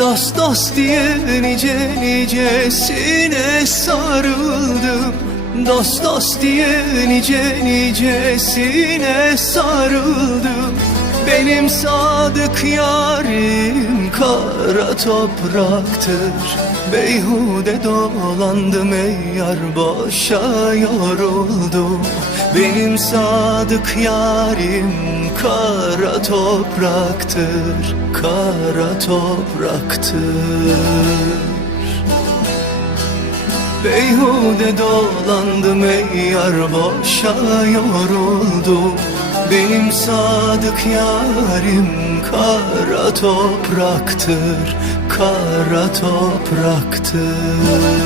Dost dost diye nice nicesine sarıldım. Dost dost diye nice nicesine sarıldım. Benim sadık yarim kara topraktır. Beyhude dolandım ey yar boşa yoruldum Benim sadık yarim kara topraktır Kara topraktır. Beyhude dolandım ey yar boşa yoruldum Benim sadık yarim kara topraktır Kara topraktır